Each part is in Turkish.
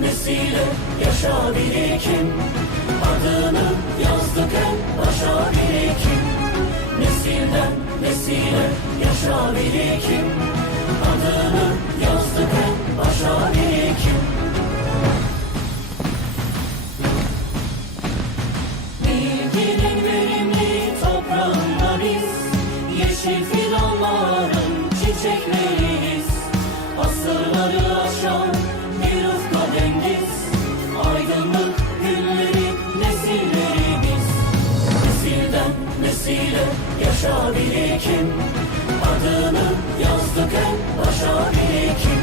nesile yaşa birikim Adını yazdık en başa birikim Nesilden nesile yaşa birikim Adını yazdık en başa birikim nesile yaşa birikim Adını yazdık en başa birikim.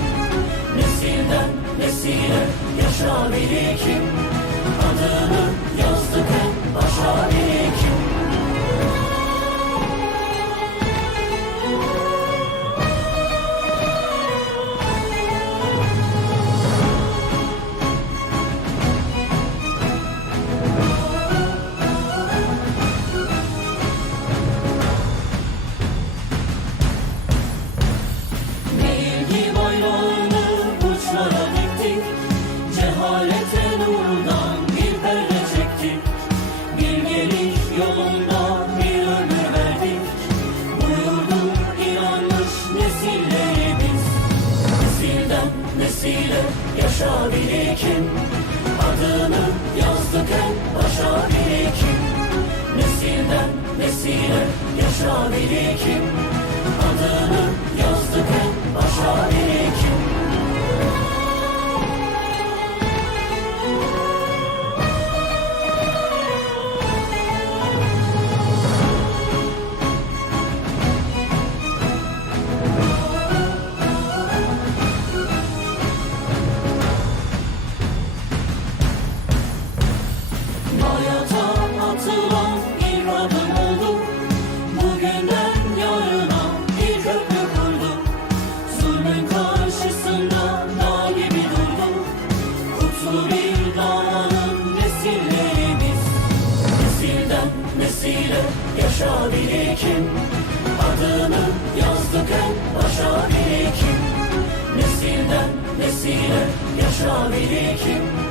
Nesilden nesile yaşa birikim Adını birikim Adını yazdık en başa birikim Nesilden nesile yaşa birikim Adını birikim Adını yazdık en başa birikim Nesilden nesile yaşa birikim